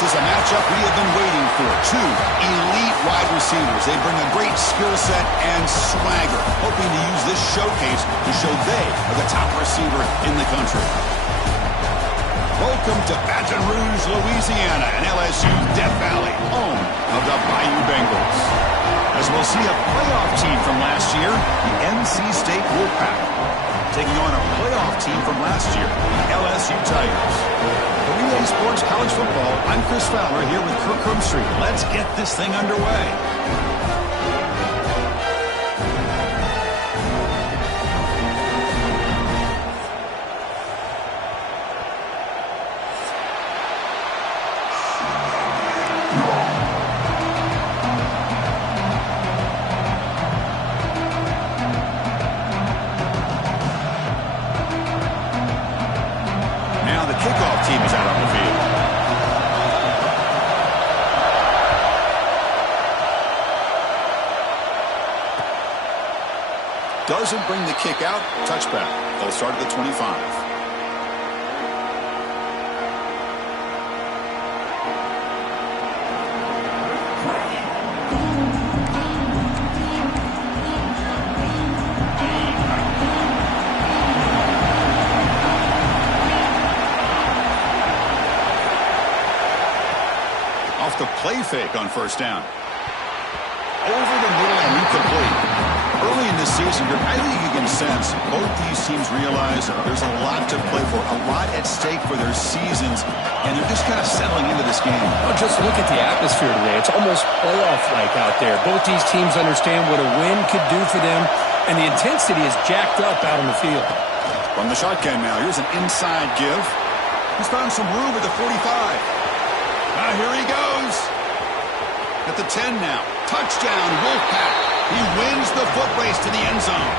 This is a matchup we have been waiting for. Two elite wide receivers. They bring a great skill set and swagger, hoping to use this showcase to show they are the top receiver in the country. Welcome to Baton Rouge, Louisiana, and LSU's Death Valley, home of the Bayou Bengals. As we'll see a playoff team from last year, the NC State Wolfpack, taking on a playoff team from last year, the LSU Tigers. For Relay Sports College Football, I'm Chris Fowler here with Kirk Crumstreet. Let's get this thing underway. Doesn't bring the kick out. Touchback. They'll start at the 25. Off the play fake on first down. Over the middle and incomplete. Early in this season, I think you can sense both these teams realize there's a lot to play for, a lot at stake for their seasons, and they're just kind of settling into this game. Well, just look at the atmosphere today. It's almost playoff-like out there. Both these teams understand what a win could do for them, and the intensity is jacked up out on the field. From the shotgun now, here's an inside give. He's found some room at the 45. Here he goes. At the 10 now. Touchdown, Wolfpack. He wins the foot race to the end zone.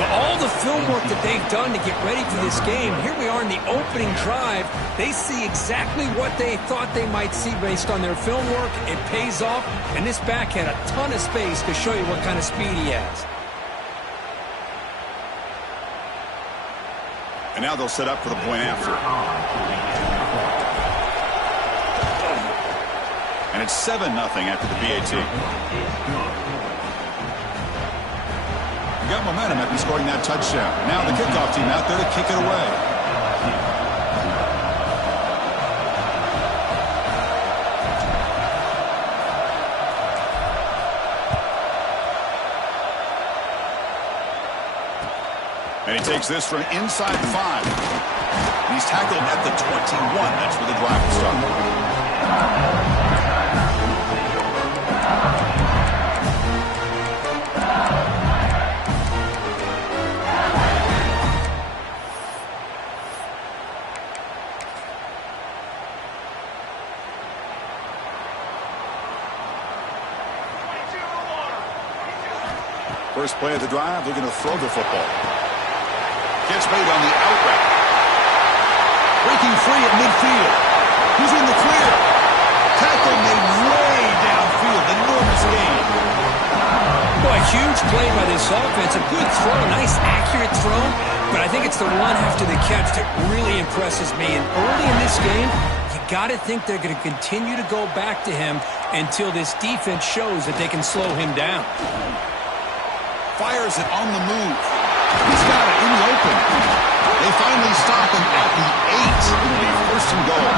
Well, all the film work that they've done to get ready for this game, here we are in the opening drive. They see exactly what they thought they might see based on their film work. It pays off, and this back had a ton of space to show you what kind of speed he has. And now they'll set up for the point after. And it's 7-0 after the PAT. You got momentum after scoring that touchdown. Now the kickoff team out there to kick it away. And he takes this from inside 5. And he's tackled at the 21. That's where the drive will start. First play of the drive, looking to throw the football. Gets made on the out route. Breaking free at midfield. He's in the clear. Tackle made way downfield. Enormous gain. Boy, huge play by this offense. A good throw, nice accurate throw. But I think it's the run after the catch that really impresses me. And early in this game, you got to think they're going to continue to go back to him until this defense shows that they can slow him down. Fires it on the move. He's got it in the open. They finally stop him at the 8. It'll be first and goal.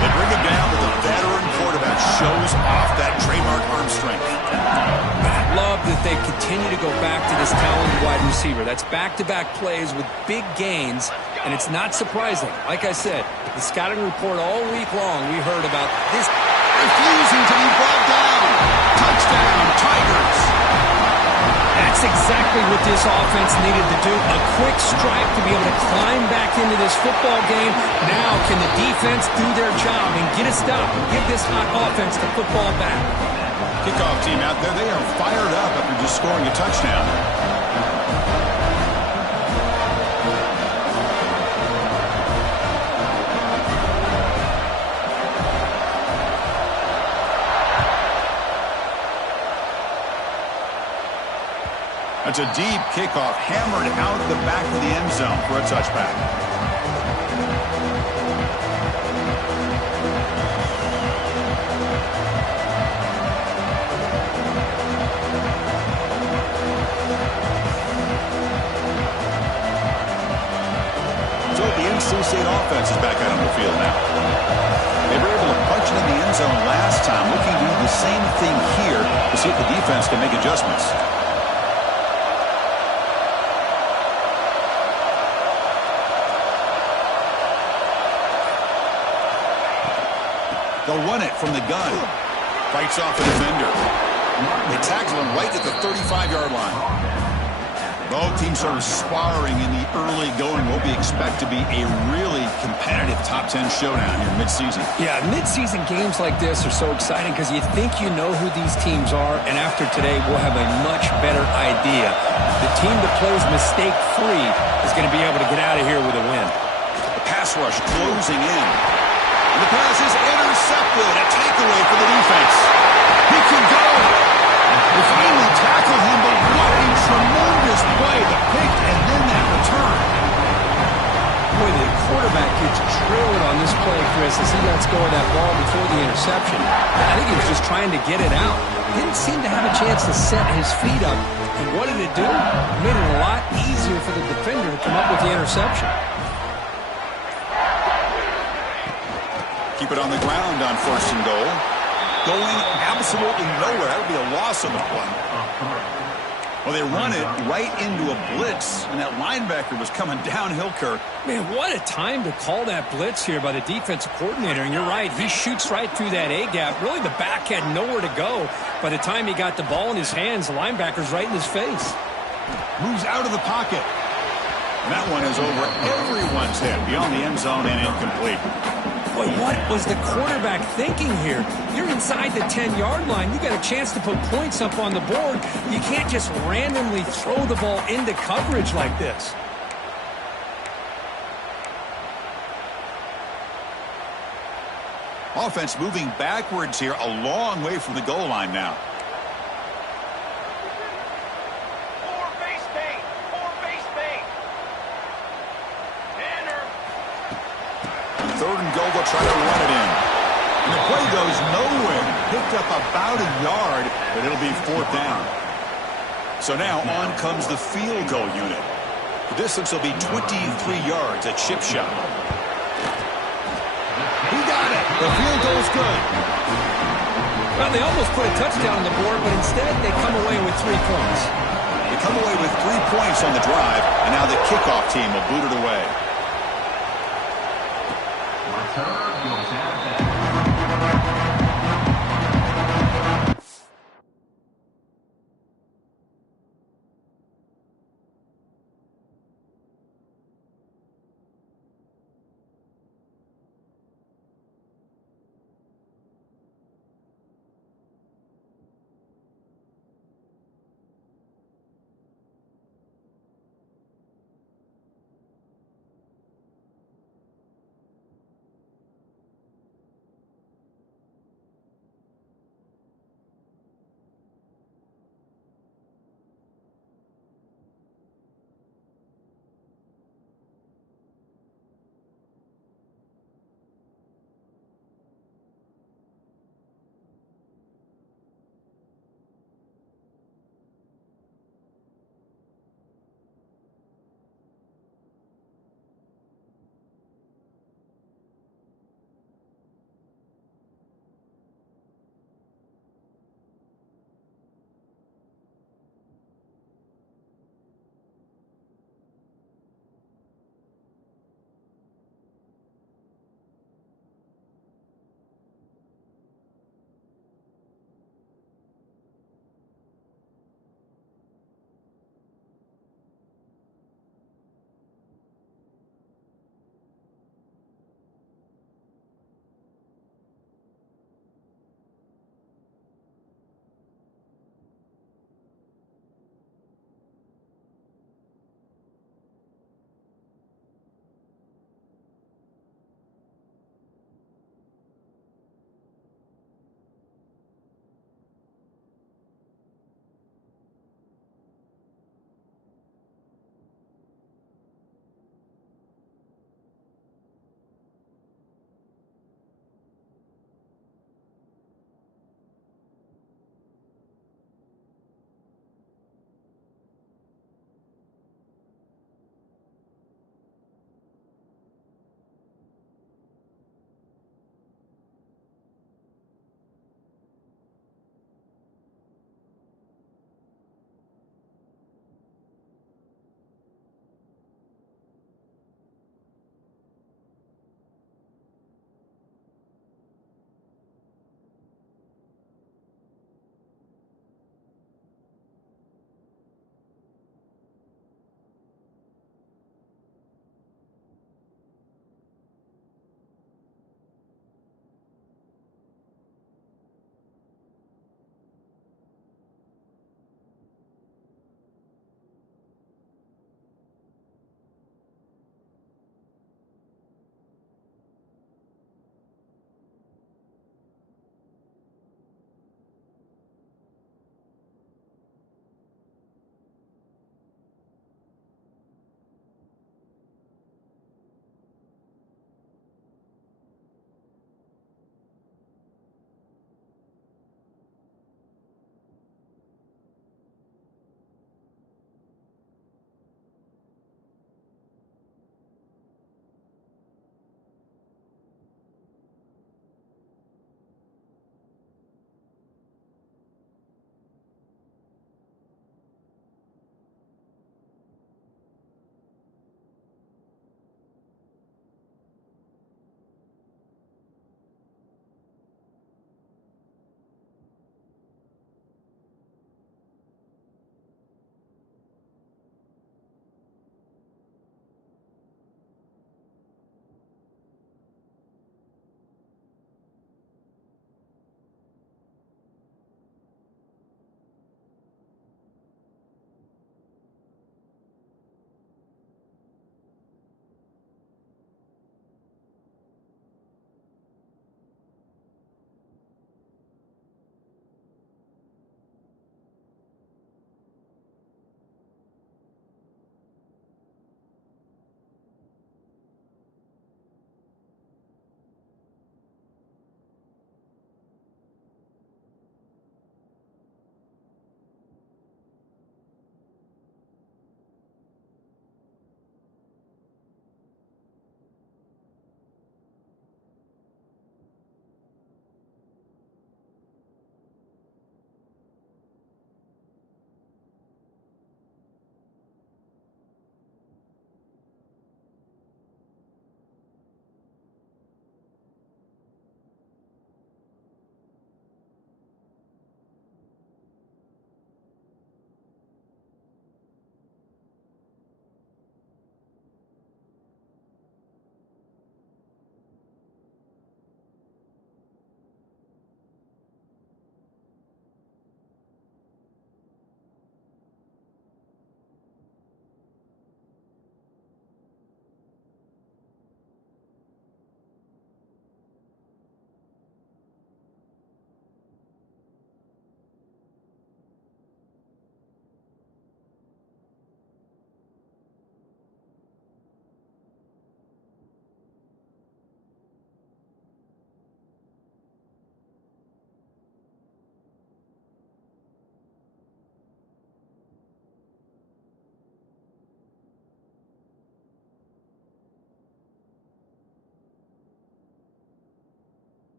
They bring him down, but the veteran quarterback shows off that trademark arm strength. I love that they continue to go back to this talented wide receiver. That's back-to-back plays with big gains, and it's not surprising. Like I said, the scouting report all week long, we heard about this. Refusing to be brought down. Touchdown, Tigers. That's exactly what this offense needed to do. A quick strike to be able to climb back into this football game. Now can the defense do their job and get a stop? Give this hot offense the football back. Kickoff team out there, they are fired up after just scoring a touchdown. That's a deep kickoff, hammered out the back of the end zone for a touchback. NC State offense is back out on the field now. They were able to punch it in the end zone last time, looking to do the same thing here to see if the defense can make adjustments. They'll run it from the gun. Fights off a defender. They tackle him right at the 35-yard line. Both teams sort of sparring in the early going. What we expect to be a really competitive top 10 showdown here midseason. Yeah, midseason games like this are so exciting because you think you know who these teams are, and after today, we'll have a much better idea. The team that plays mistake-free is going to be able to get out of here with a win. The pass rush closing in. And the pass is intercepted. A takeaway for the defense. He can go. They finally tackle him, but what a tremendous play. The pick and then that return. Boy, the quarterback gets trailed on this play, Chris, as he lets go of that ball before the interception. I think he was just trying to get it out. Didn't seem to have a chance to set his feet up. And what did it do? It made it a lot easier for the defender to come up with the interception. Keep it on the ground on 1st and goal. Going absolutely nowhere. That would be a loss on the play. Well, they run it right into a blitz, and that linebacker was coming downhill, Kirk. Man, what a time to call that blitz here by the defensive coordinator. And you're right, he shoots right through that A-gap. Really, the back had nowhere to go. By the time he got the ball in his hands, the linebacker's right in his face. Moves out of the pocket. And that one is over everyone's head, beyond the end zone and incomplete. Boy, what was the quarterback thinking here? You're inside the 10-yard line. You got a chance to put points up on the board. You can't just randomly throw the ball into coverage like this. Offense moving backwards here, a long way from the goal line now. Third and goal, they'll try to run it in. And the play goes nowhere. Picked up about a yard, but it'll be 4th down. So now on comes the field goal unit. The distance will be 23 yards at chip shot. He got it. The field goal's good. Well, they almost put a touchdown on the board, but instead they come away with 3 points. They come away with 3 points on the drive, and now the kickoff team will boot it away.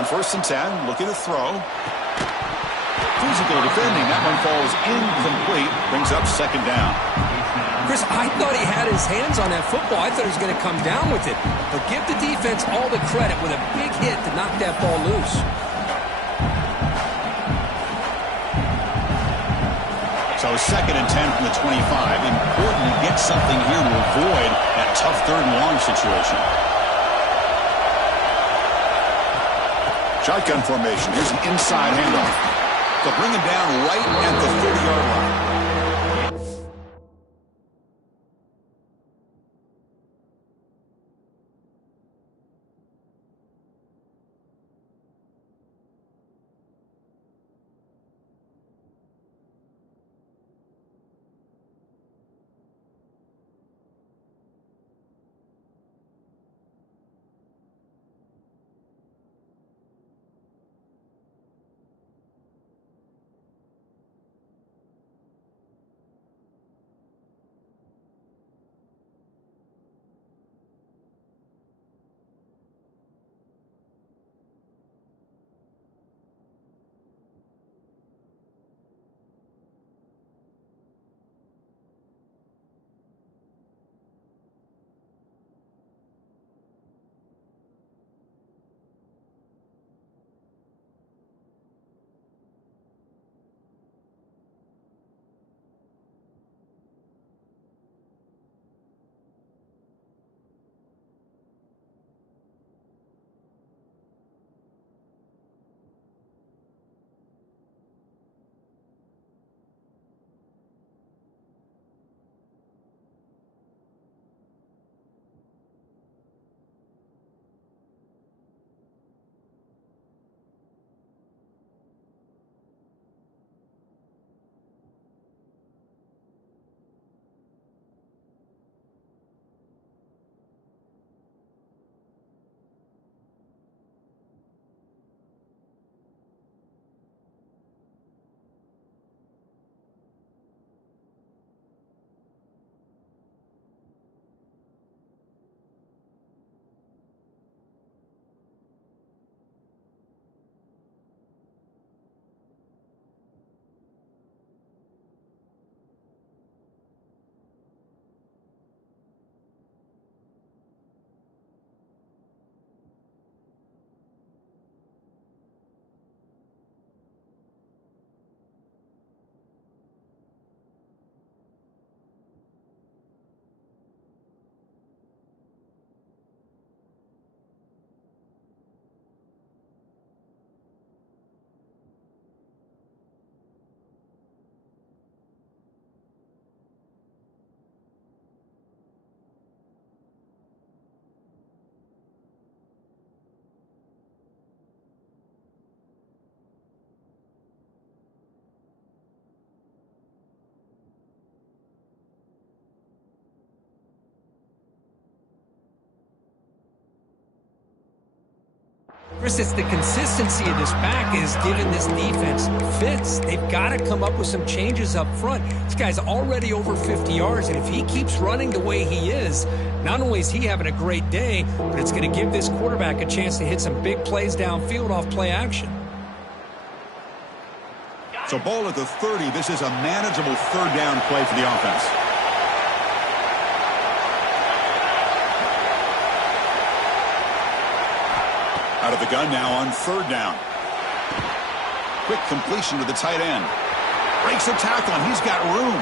On 1st and 10, looking to throw. Physical defending. That one falls incomplete. Brings up 2nd down. Chris, I thought he had his hands on that football. I thought he was going to come down with it. But give the defense all the credit with a big hit to knock that ball loose. So 2nd and 10 from the 25. Important to get something here to avoid that tough 3rd and long situation. Shotgun formation. Here's an inside handoff. They'll bring him down right at the 30-yard line. Chris, it's the consistency of this back is giving this defense fits. They've got to come up with some changes up front. This guy's already over 50 yards, and if he keeps running the way he is, not only is he having a great day, but it's going to give this quarterback a chance to hit some big plays downfield off play action. So ball at the 30. This is a manageable 3rd down play for the offense. Out of the gun now on 3rd down. Quick completion to the tight end. Breaks a tackle, and he's got room.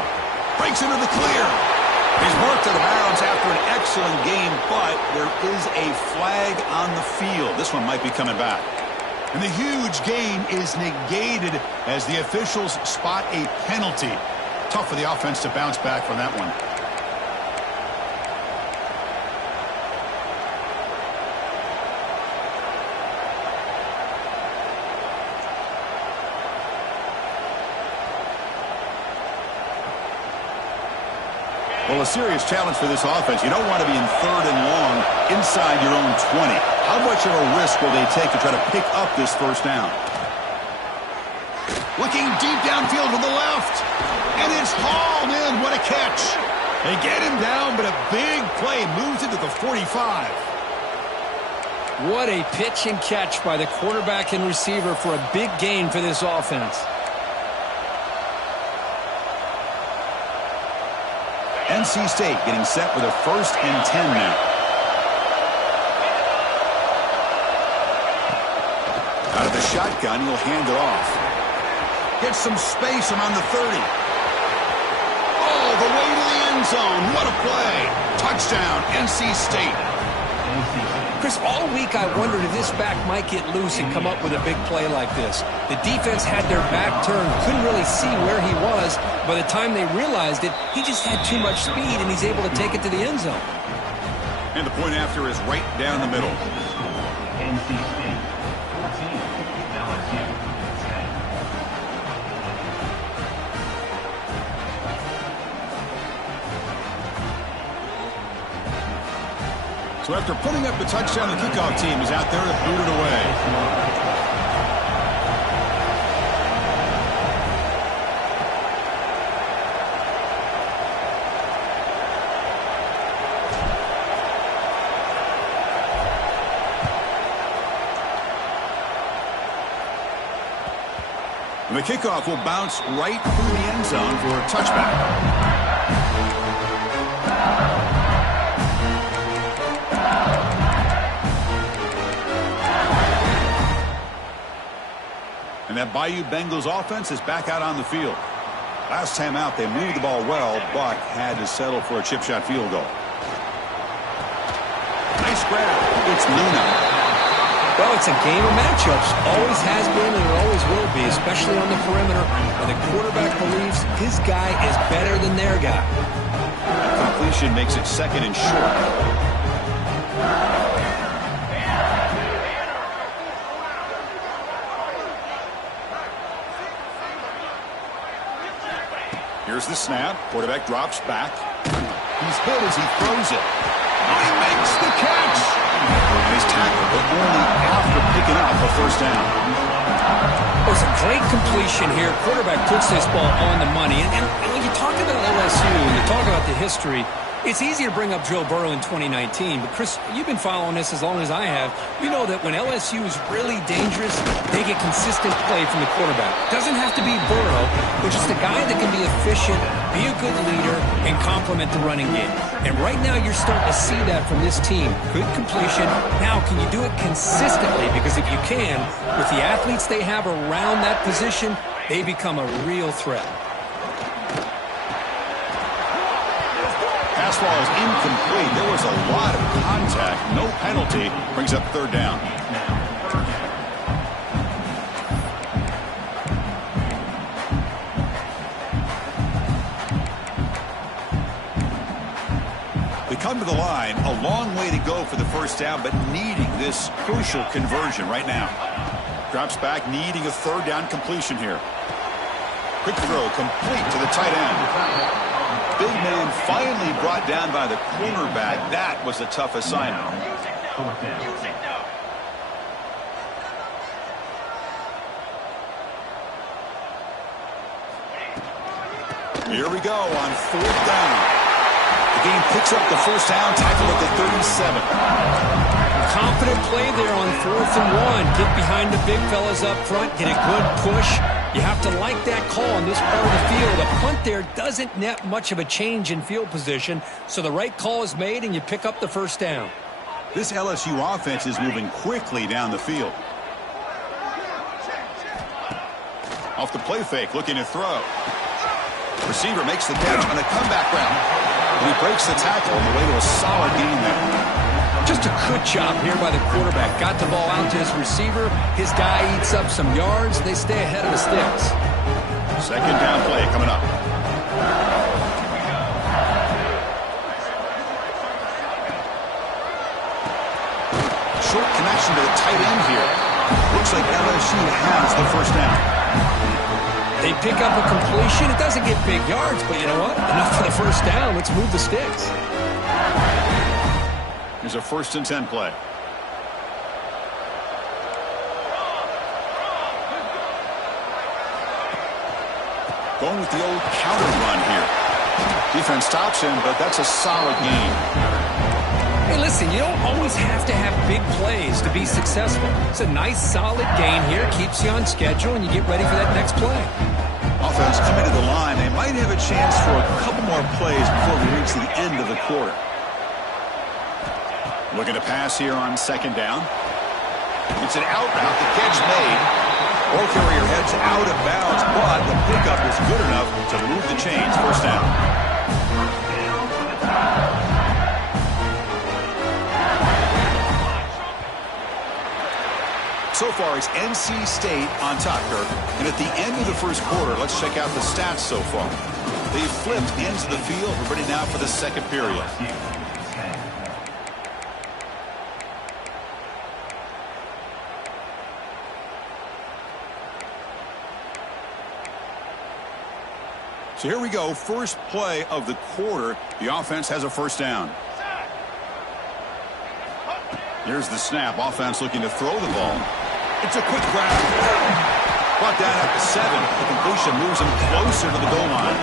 Breaks into the clear. He's marked out of bounds after an excellent game, but there is a flag on the field. This one might be coming back. And the huge gain is negated as the officials spot a penalty. Tough for the offense to bounce back from that one. Well, a serious challenge for this offense. You don't want to be in 3rd and long inside your own 20. How much of a risk will they take to try to pick up this 1st down? Looking deep downfield to the left. And it's hauled in. What a catch. They get him down, but a big play moves it to the 45. What a pitch and catch by the quarterback and receiver for a big gain for this offense. NC State getting set with a 1st and 10 now. Out of the shotgun, he'll hand it off. Gets some space around the 30. Oh, the way to the end zone. What a play. Touchdown, NC State. Chris, all week I wondered if this back might get loose and come up with a big play like this. The defense had their back turned, couldn't really see where he was. By the time they realized it, he just had too much speed, and he's able to take it to the end zone. And the point after is right down the middle. NC State, 14, LSU, 10. So after putting up the touchdown, the kickoff team is out there to boot it away. The kickoff will bounce right through the end zone for a touchback. And that Bayou Bengals offense is back out on the field. Last time out, they moved the ball well, but had to settle for a chip shot field goal. Nice grab. It's Luna. Well, it's a game of matchups. Always has been and it always will be, especially on the perimeter, where the quarterback believes his guy is better than their guy. The completion makes it 2nd and short. Here's the snap. Quarterback drops back. He's hit as he throws it. He makes the catch. And he's tackled, but only after picking up a 1st down. It was a great completion here. Quarterback puts this ball on the money. And when you talk about LSU and you talk about the history, it's easy to bring up Joe Burrow in 2019. But, Chris, you've been following this as long as I have. You know that when LSU is really dangerous, they get consistent play from the quarterback. Doesn't have to be Burrow, but just a guy that can be efficient, be a good leader, and complement the running game. And right now you're starting to see that from this team. Good completion. Now, can you do it consistently? Because if you can, with the athletes they have around that position, they become a real threat. Pass ball is incomplete. There was a lot of contact. No penalty. Brings up 3rd down. We come to the line. A long way to go for the 1st down, but needing this crucial conversion right now. Drops back, needing a 3rd down completion here. Quick throw, complete to the tight end. Big man finally brought down by the cornerback. That was a tough assignment. Here we go on 4th down. The game picks up the 1st down, tackle at the 37. Confident play there on 4th and 1. Get behind the big fellas up front, get a good push. You have to like that call on this part of the field. A punt there doesn't net much of a change in field position, so the right call is made and you pick up the 1st down. This LSU offense is moving quickly down the field. Off the play fake, looking to throw. Receiver makes the catch on a comeback route. And he breaks the tackle on the way to a solid gain there. Just a good job here by the quarterback. Got the ball out to his receiver. His guy eats up some yards. They stay ahead of the sticks. 2nd down play coming up. Short connection to the tight end here. Looks like LSU has the 1st down. They pick up a completion. It doesn't get big yards, but you know what? Enough for the 1st down. Let's move the sticks. Here's a 1st and 10 play. Going with the old counter run here. Defense stops him, but that's a solid gain. Hey, Listen, you don't always have to have big plays to be successful. It's a nice, solid gain here. Keeps you on schedule, and you get ready for that next play. Offense coming to the line. They might have a chance for a couple more plays before we reach the end of the quarter. Looking to pass here on second down. It's an out route. The catch made. Ball carrier heads out of bounds, but the pickup is good enough to move the chains. First down. So far, it's NC State on top, Kirk. And at the end of the first quarter, let's check out the stats so far. They've flipped ends of the field. We're ready now for the second period. So here we go. First play of the quarter. The offense has a first down. Here's the snap. Offense looking to throw the ball. It's a quick grab. Brought down at the 7. The completion moves him closer to the goal line.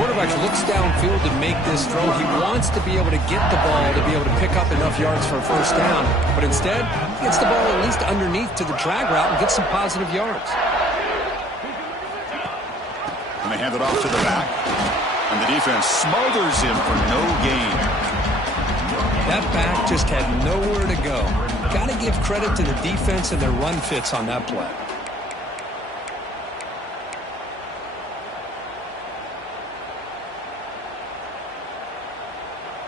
Quarterback looks downfield to make this throw. He wants to be able to get the ball to be able to pick up enough yards for a first down. But instead, he gets the ball at least underneath to the drag route and gets some positive yards. And they hand it off to the back. And the defense smothers him for no gain. That back just had nowhere to go. Got to give credit to the defense and their run fits on that play.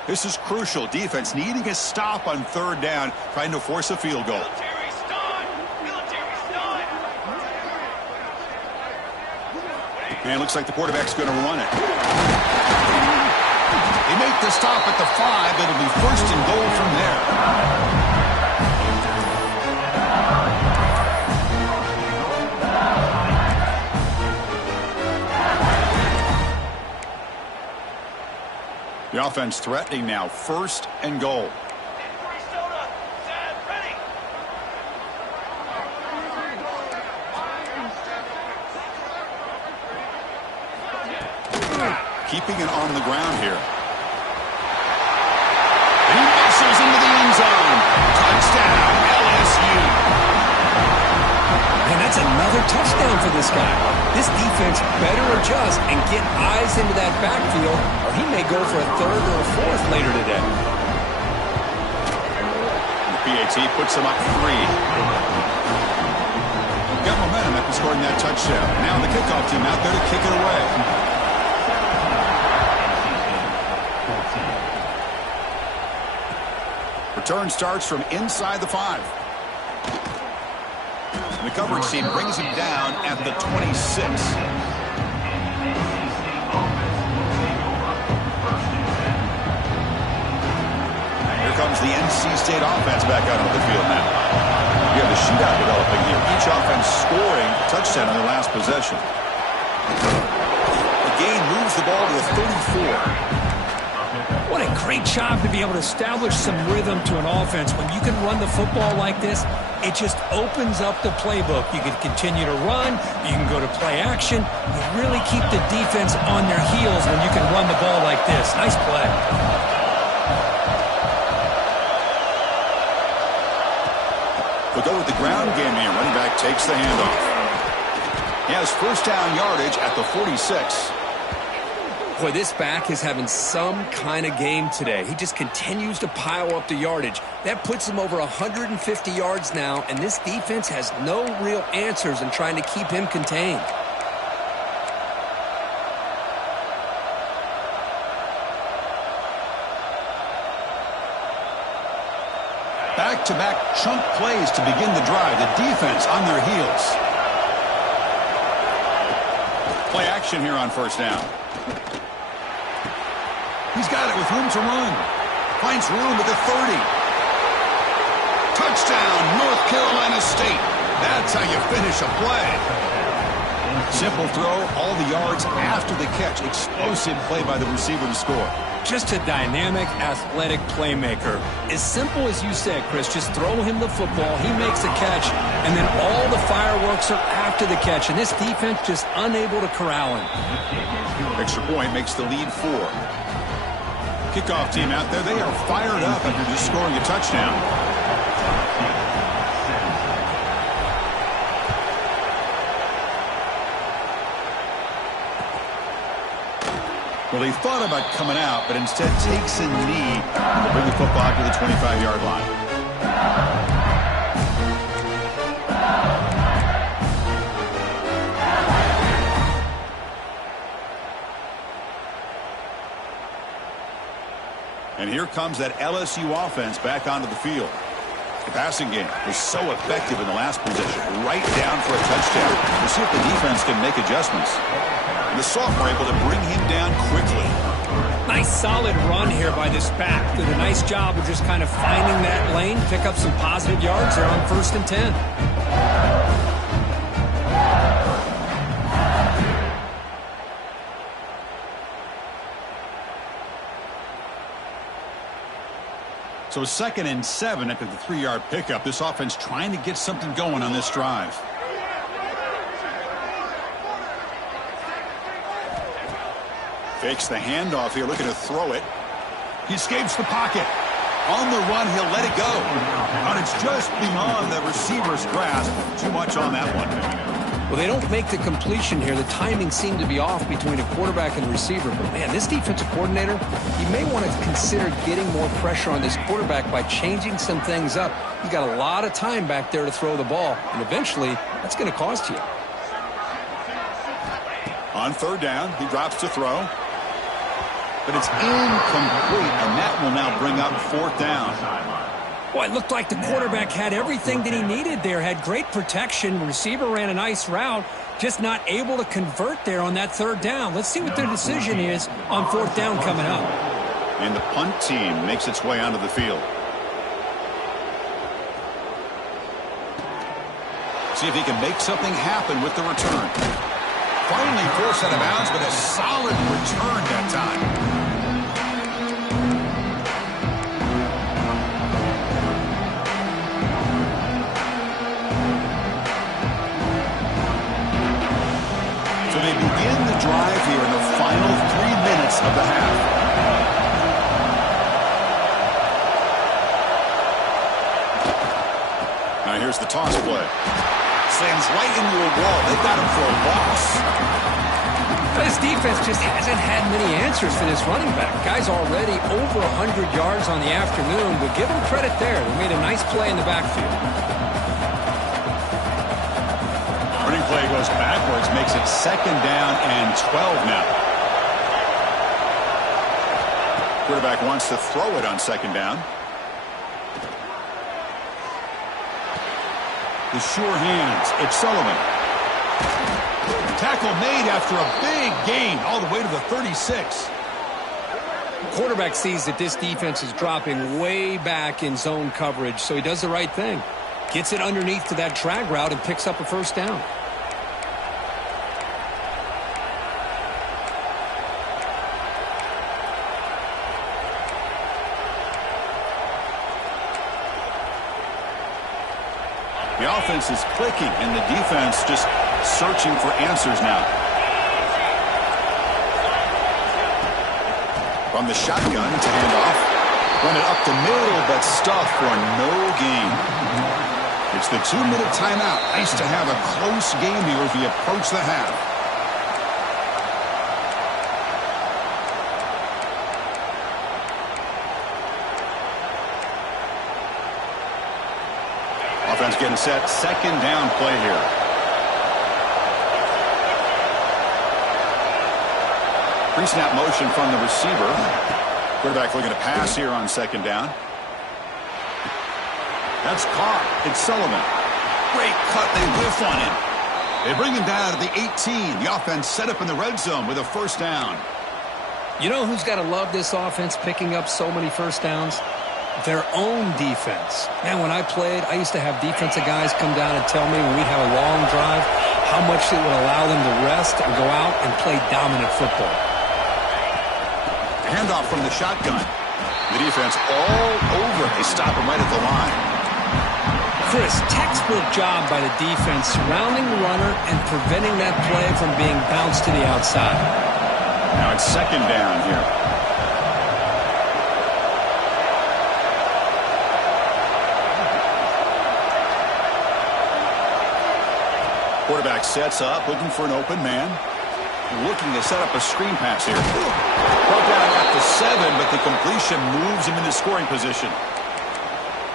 This is crucial. Defense needing a stop on third down, trying to force a field goal. And it looks like the quarterback's going to run it. They make the stop at the 5. It'll be first and goal from there. The offense threatening now. First and goal. Keeping it on the ground here. And he muscles into the end zone. Touchdown, LSU. And that's another touchdown for this guy. This defense better adjust and get eyes into that backfield, or he may go for a third or a fourth later today. The PAT puts him up 3. Got momentum after scoring that touchdown. Now the kickoff team out there to kick it away. Return starts from inside the 5. And the coverage team brings him down at the 26. Here comes the NC State offense back out on the field now. You have a shootout developing here. Each offense scoring a touchdown on their last possession. The gain moves the ball to the 34. What a great job to be able to establish some rhythm to an offense. When you can run the football like this, it just opens up the playbook. You can continue to run. You can go to play action. You really keep the defense on their heels when you can run the ball like this. Nice play. They'll go with the ground game here. Running back takes the handoff. He has first down yardage at the 46. Boy, this back is having some kind of game today. He just continues to pile up the yardage. That puts him over 150 yards now, and this defense has no real answers in trying to keep him contained. Back-to-back chunk plays to begin the drive. The defense on their heels. Play action here on first down. He's got it with room to run. Finds room at the 30. Touchdown, North Carolina State. That's how you finish a play. Simple throw, all the yards after the catch. Explosive play by the receiver to score. Just a dynamic, athletic playmaker. As simple as you said, Chris, just throw him the football, he makes a catch, and then all the fireworks are after the catch, and this defense just unable to corral him. Extra point makes the lead 4. Kickoff team out there, they are fired up after just scoring a touchdown. Well, he thought about coming out, but instead takes a knee to bring the football to the 25-yard line. And here comes that LSU offense back onto the field. The passing game was so effective in the last possession, right down for a touchdown. We'll see if the defense can make adjustments. And the sophomore able to bring him down quickly. Nice solid run here by this back. Did a nice job of just kind of finding that lane, pick up some positive yards there on 1st and 10. So 2nd and 7 after the 3-yard pickup. This offense trying to get something going on this drive. Fakes the handoff here, looking to throw it. He escapes the pocket. On the run, he'll let it go. And it's just beyond the receiver's grasp. Too much on that one. Well, they don't make the completion here. The timing seemed to be off between a quarterback and the receiver. But, man, this defensive coordinator, he may want to consider getting more pressure on this quarterback by changing some things up. He's got a lot of time back there to throw the ball, and eventually that's going to cost you. On 3rd down, he drops to throw. But it's incomplete, and that will now bring up 4th down. Boy, it looked like the quarterback had everything that he needed there, had great protection. Receiver ran a nice route, just not able to convert there on that 3rd down. Let's see what their decision is on 4th down coming up. And the punt team makes its way onto the field. See if he can make something happen with the return. Finally forced out of bounds, but a solid return that time. So they begin the drive here in the final 3 minutes of the half. Now here's the toss play. Slams right into a wall. They've got him for a loss. This defense just hasn't had many answers for this running back. Guy's already over 100 yards on the afternoon, but give him credit there. They made a nice play in the backfield. Running play goes backwards, makes it 2nd down and 12 now. Quarterback wants to throw it on 2nd down. The sure hands. It's Sullivan. Tackle made after a big gain all the way to the 36. Quarterback sees that this defense is dropping way back in zone coverage, so he does the right thing. Gets it underneath to that drag route and picks up a 1st down. The offense is clicking, and the defense just searching for answers now. From the shotgun to hand off. Run it up the middle, but stuffed for no gain. It's the 2-minute timeout. Nice to have a close game here as we approach the half. Offense getting set. 2nd down play here. Pre-snap motion from the receiver. Quarterback looking to pass here on 2nd down. That's caught. It's Sullivan. Great cut. They whiff on him. They bring him down to the 18. The offense set up in the red zone with a 1st down. You know who's got to love this offense picking up so many 1st downs? Their own defense. Man, when I played, I used to have defensive guys come down and tell me when we have a long drive how much it would allow them to rest and go out and play dominant football. Handoff from the shotgun. The defense all over. They stop him right at the line. Chris, textbook job by the defense surrounding the runner and preventing that play from being bounced to the outside. Now it's 2nd down here. Quarterback sets up, looking for an open man. Looking to set up a screen pass here. Brought down at the 7, but the completion moves him into scoring position.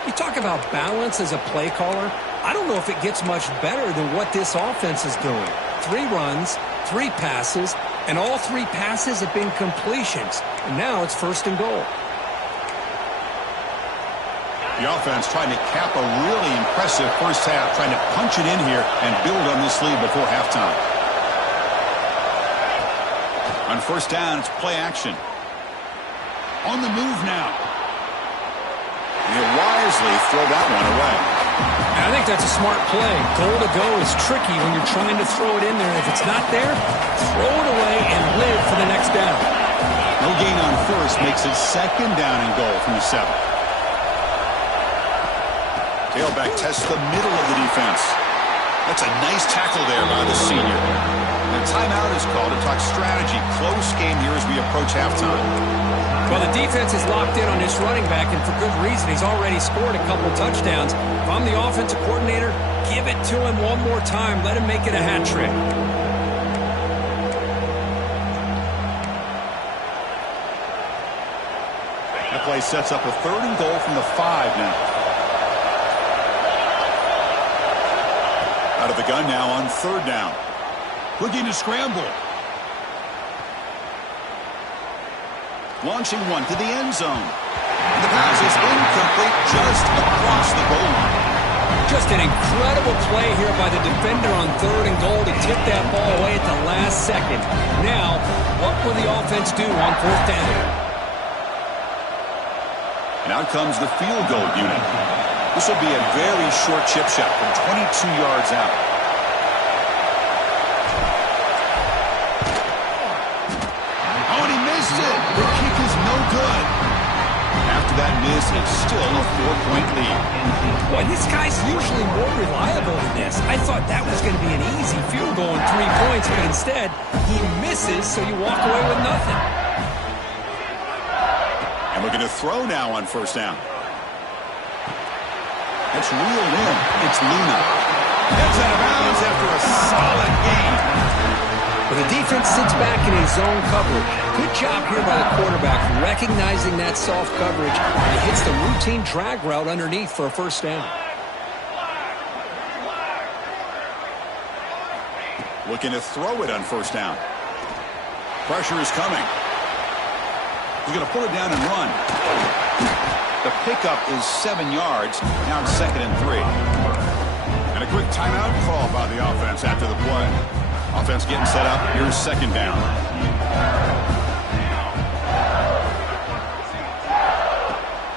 You talk about balance as a play caller. I don't know if it gets much better than what this offense is doing. 3 runs, 3 passes, and all 3 passes have been completions. And now it's 1st and goal. The offense trying to cap a really impressive first half, trying to punch it in here and build on this lead before halftime. On 1st down, it's play action. On the move now. He'll wisely throw that one away. I think that's a smart play. Goal to go is tricky when you're trying to throw it in there. If it's not there, throw it away and live for the next down. No gain on 1st makes it 2nd down and goal from the 7. Tailback tests the middle of the defense. That's a nice tackle there by the senior. And a timeout is called to talk strategy. Close game here as we approach halftime. Well, the defense is locked in on this running back, and for good reason. He's already scored a couple touchdowns. If I'm the offensive coordinator, give it to him one more time. Let him make it a hat trick. That play sets up a 3rd and goal from the 5 now. Out of the gun now on 3rd down. Looking to scramble. Launching one to the end zone. The pass is incomplete just across the goal line. Just an incredible play here by the defender on 3rd and goal to tip that ball away at the last second. Now, what will the offense do on 4th down? And out comes the field goal unit. This will be a very short chip shot from 22 yards out. Oh, and he missed it. The kick is no good. After that miss, it's still a 4-point lead. Boy, this guy's usually more reliable than this. I thought that was going to be an easy field goal and 3 points, but instead, he misses, so you walk away with nothing. And we're going to throw now on 1st down. It's reeled in. It's Luna. Heads out of bounds after a solid gain. But the defense sits back in his zone coverage. Good job here by the quarterback, recognizing that soft coverage, and he hits the routine drag route underneath for a 1st down. Looking to throw it on 1st down. Pressure is coming. He's going to pull it down and run. The pickup is 7 yards. Now it's 2nd and 3. And a quick timeout call by the offense after the play. Offense getting set up. Here's 2nd down.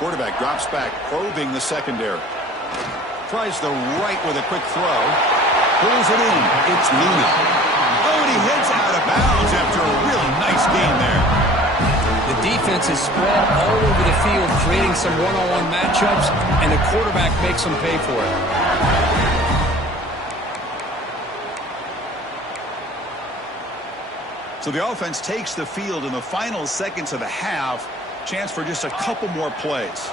Quarterback drops back, probing the secondary. Tries the right with a quick throw. Pulls it in. It's Luna. Oh, and he heads out of bounds after a really nice gain there. The defense is spread all over the field, creating some one-on-one matchups, and the quarterback makes them pay for it. So the offense takes the field in the final seconds of the half. Chance for just a couple more plays.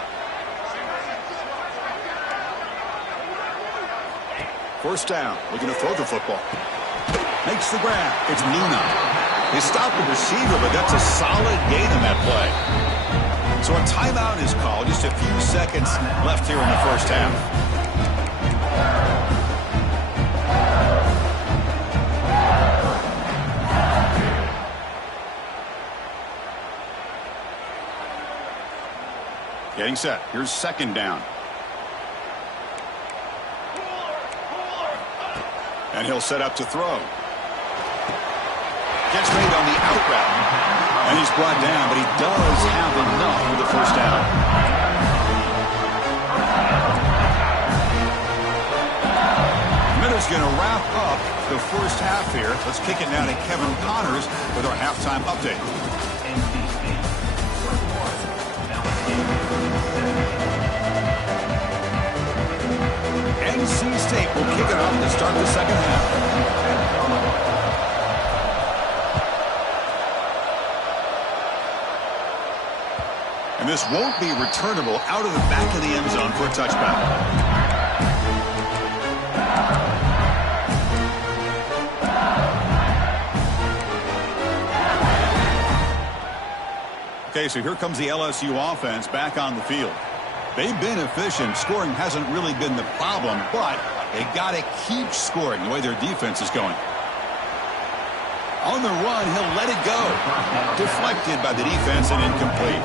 1st down. Looking to throw the football. Makes the grab. It's Luna. They stopped the receiver, but that's a solid gain in that play. So a timeout is called. Just a few seconds left here in the 1st half. Getting set. Here's 2nd down. And he'll set up to throw. Gets made on the out route. And he's brought down, but he does have enough for the 1st down. Miller's going to wrap up the 1st half here. Let's kick it now to Kevin Connors with our halftime update. NC State will kick it off to start the 2nd half. And this won't be returnable out of the back of the end zone for a touchback. Okay, so here comes the LSU offense back on the field. They've been efficient. Scoring hasn't really been the problem, but they got to keep scoring the way their defense is going. On the run, he'll let it go. Deflected by the defense and incomplete.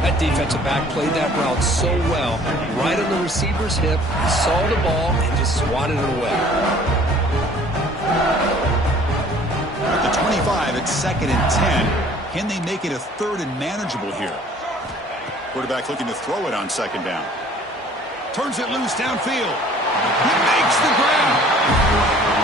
That defensive back played that route so well. Right on the receiver's hip, he saw the ball and just swatted it away. At the 25, it's 2nd and 10. Can they make it a 3rd and manageable here? Quarterback looking to throw it on 2nd down. Turns it loose downfield. He makes the grab.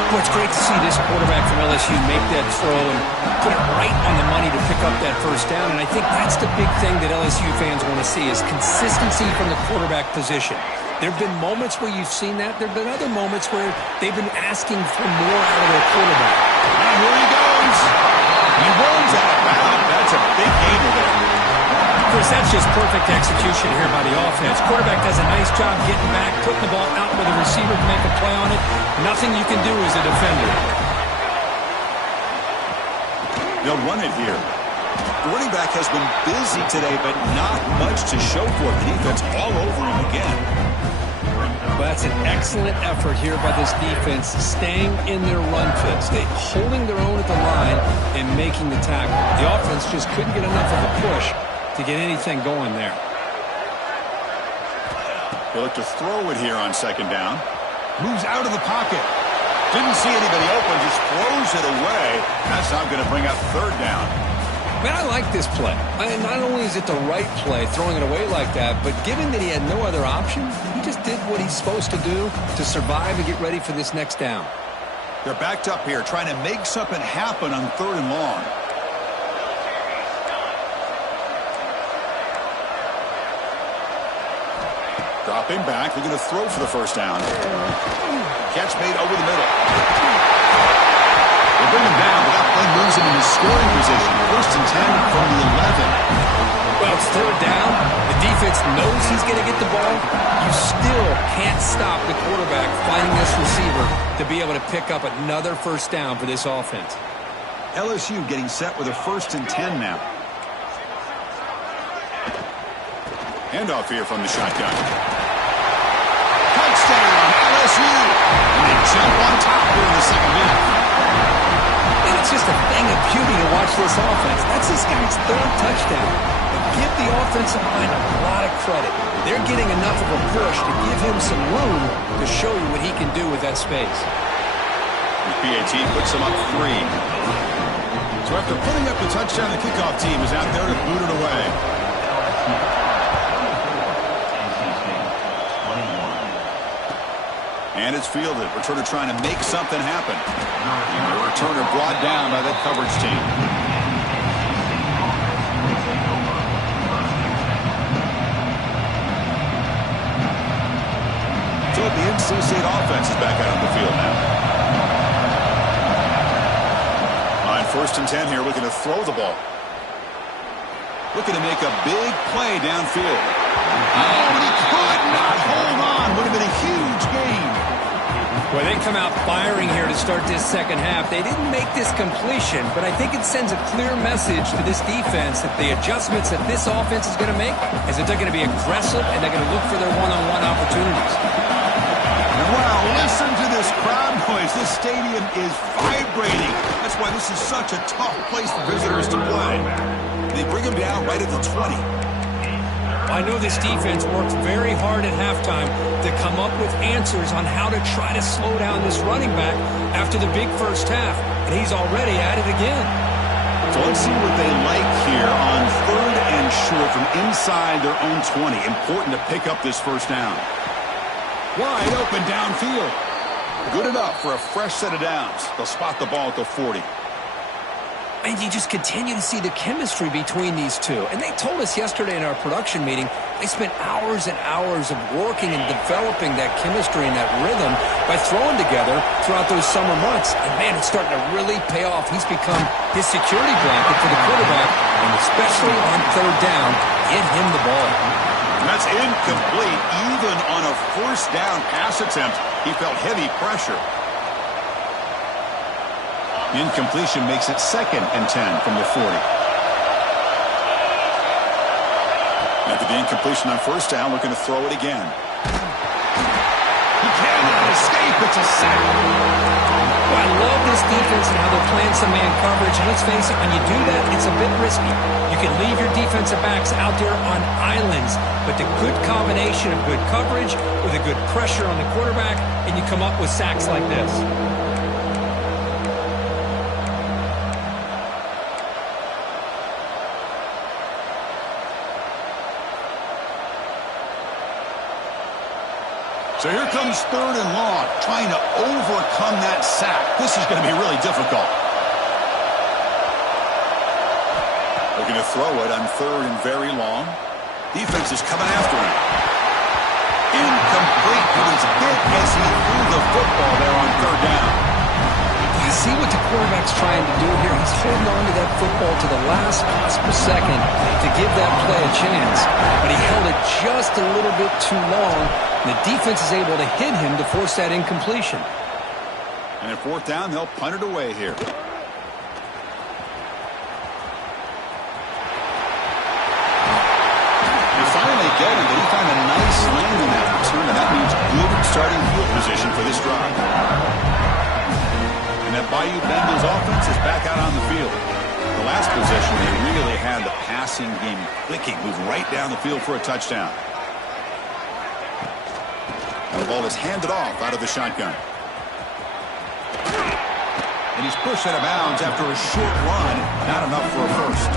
Well, it's great to see this quarterback from LSU make that throw and put it right on the money to pick up that 1st down. And I think that's the big thing that LSU fans want to see is consistency from the quarterback position. There have been moments where you've seen that. There have been other moments where they've been asking for more out of their quarterback. And here he goes. He runs out of bounds. That's a big gainer there. Chris, that's just perfect execution here by the offense. Quarterback does a nice job getting back, putting the ball out where the receiver can make a play on it. Nothing you can do as a defender. They'll run it here. The running back has been busy today, but not much to show for it. The defense all over him again. Well, that's an excellent effort here by this defense, staying in their run fits. They holding their own at the line and making the tackle. The offense just couldn't get enough of a push to get anything going there. He'll look to throw it here on 2nd down. Moves out of the pocket. Didn't see anybody open, just throws it away. That's not going to bring up 3rd down. Man, I like this play. Not only is it the right play, throwing it away like that, but given that he had no other option, he just did what he's supposed to do to survive and get ready for this next down. They're backed up here, trying to make something happen on 3rd and long. Dropping back, looking to throw for the 1st down. Catch made over the middle. They bring him down, but that play moves him in his scoring position. 1st and 10 from the 11. Well, it's 3rd down. The defense knows he's going to get the ball. You still can't stop the quarterback finding this receiver to be able to pick up another 1st down for this offense. LSU getting set with a 1st and 10 now. Handoff here from the shotgun. Touchdown, LSU! And they jump on top here in the 2nd half. And it's just a thing of beauty to watch this offense. That's this guy's 3rd touchdown. But give the offensive line a lot of credit. They're getting enough of a push to give him some room to show you what he can do with that space. The PAT puts him up 3. So after putting up the touchdown, the kickoff team is out there to boot it away. And it's fielded. Returner trying to make something happen. The returner brought down by that coverage team. So the NC State offense is back out on the field now. On 1st and 10 here, looking to throw the ball. Looking to make a big play downfield. Oh, and he could not hold on. Would have been a huge gain. Well, they come out firing here to start this 2nd half. They didn't make this completion, but I think it sends a clear message to this defense that the adjustments that this offense is going to make is that they're going to be aggressive and they're going to look for their one-on-one opportunities. Wow, listen to this crowd noise. This stadium is vibrating. That's why this is such a tough place for visitors to play. They bring them down right at the 20. I know this defense worked very hard at halftime to come up with answers on how to try to slow down this running back after the big 1st half, and he's already at it again. So let's see what they like here on 3rd and short from inside their own 20. Important to pick up this 1st down. Wide open downfield. Good enough for a fresh set of downs. They'll spot the ball at the 40. And you just continue to see the chemistry between these two. And they told us yesterday in our production meeting, they spent hours and hours of working and developing that chemistry and that rhythm by throwing together throughout those summer months. And, man, it's starting to really pay off. He's become his security blanket for the quarterback, and especially on 3rd down, get him the ball. And that's incomplete. Even on a 1st down pass attempt, he felt heavy pressure. Incompletion makes it 2nd and 10 from the 40. After the incompletion on first down, looking to throw it again. He cannot escape. It's a sack. Well, I love this defense and how they're playing some man coverage. And let's face it, when you do that, it's a bit risky. You can leave your defensive backs out there on islands, but the good combination of good coverage with a good pressure on the quarterback, and you come up with sacks like this. So here comes 3rd and long, trying to overcome that sack. This is going to be really difficult. Looking to throw it on 3rd and very long. Defense is coming after him. Incomplete. He was hit as he threw the football there on 3rd down. You see what the quarterback's trying to do here. He's holding on to that football to the last possible second to give that play a chance. But he held it just a little bit too long. And the defense is able to hit him to force that incompletion. And at 4th down, they'll punt it away here. You finally get him, but he found a nice lane in that return, and that means good starting field position for this drive. And that Bayou Bengals offense is back out on the field. The last possession, they really had the passing game clicking, moved right down the field for a touchdown. And the ball is handed off out of the shotgun. And he's pushed out of bounds after a short run, not enough for a first.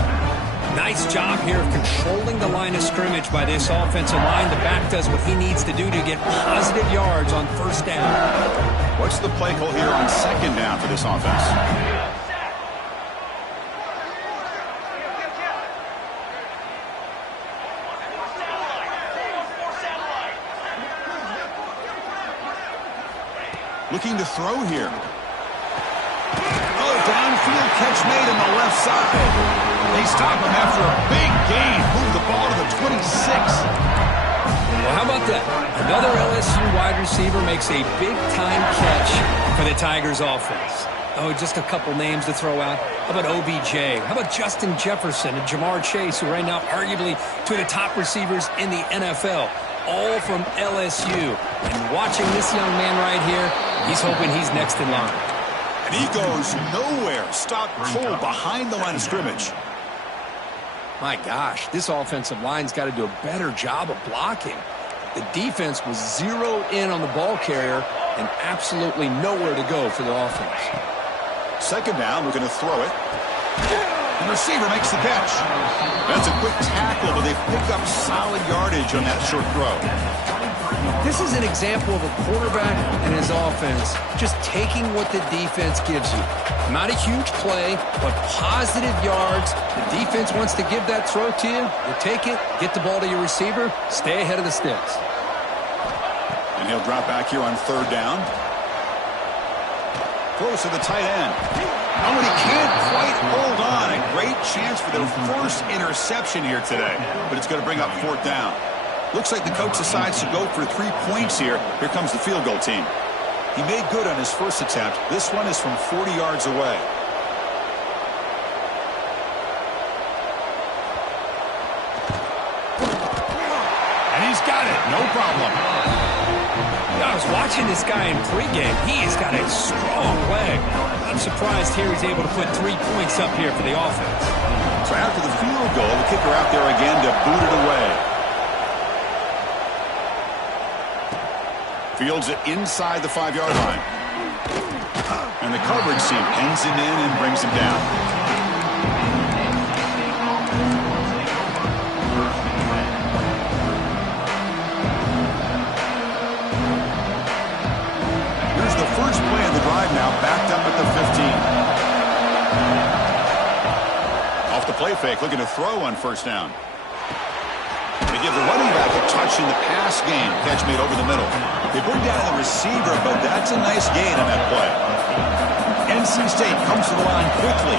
Nice job here of controlling the line of scrimmage by this offensive line. The back does what he needs to do to get positive yards on 1st down. What's the play call here on 2nd down for this offense? Looking to throw here. Oh, downfield catch made on the left side. They stop him after a big gain. Move the ball to the 26. Well, how about that? Another LSU wide receiver makes a big-time catch for the Tigers offense. Oh, just a couple names to throw out. How about OBJ? How about Justin Jefferson and Jamar Chase, who right now arguably two of the top receivers in the NFL, all from LSU. And watching this young man right here, he's hoping he's next in line. And he goes nowhere. Stopped cold behind the line of scrimmage. My gosh, this offensive line's got to do a better job of blocking. The defense was zeroed in on the ball carrier and absolutely nowhere to go for the offense. 2nd down, looking to throw it. The receiver makes the catch. That's a quick tackle, but they pick up solid yardage on that short throw. This is an example of a quarterback and his offense just taking what the defense gives you. Not a huge play, but positive yards. The defense wants to give that throw to you. You take it, get the ball to your receiver, stay ahead of the sticks. And he'll drop back here on 3rd down. Throws to the tight end. Oh, and he can't quite hold on. A great chance for their first interception here today. But it's going to bring up 4th down. Looks like the coach decides to go for 3 points here. Here comes the field goal team. He made good on his first attempt. This one is from 40 yards away. And he's got it. No problem. I was watching this guy in pregame. He's got a strong leg. I'm surprised here he's able to put 3 points up here for the offense. So after the field goal, the kicker out there again to boot it away. Fields it inside the 5-yard line. And the coverage team pens him in and brings him down. Here's the first play of the drive now, backed up at the 15. Off the play fake, looking to throw on 1st down. They give the running back a touch in the pass game. Catch made over the middle. They bring down the receiver, but that's a nice gain on that play. NC State comes to the line quickly.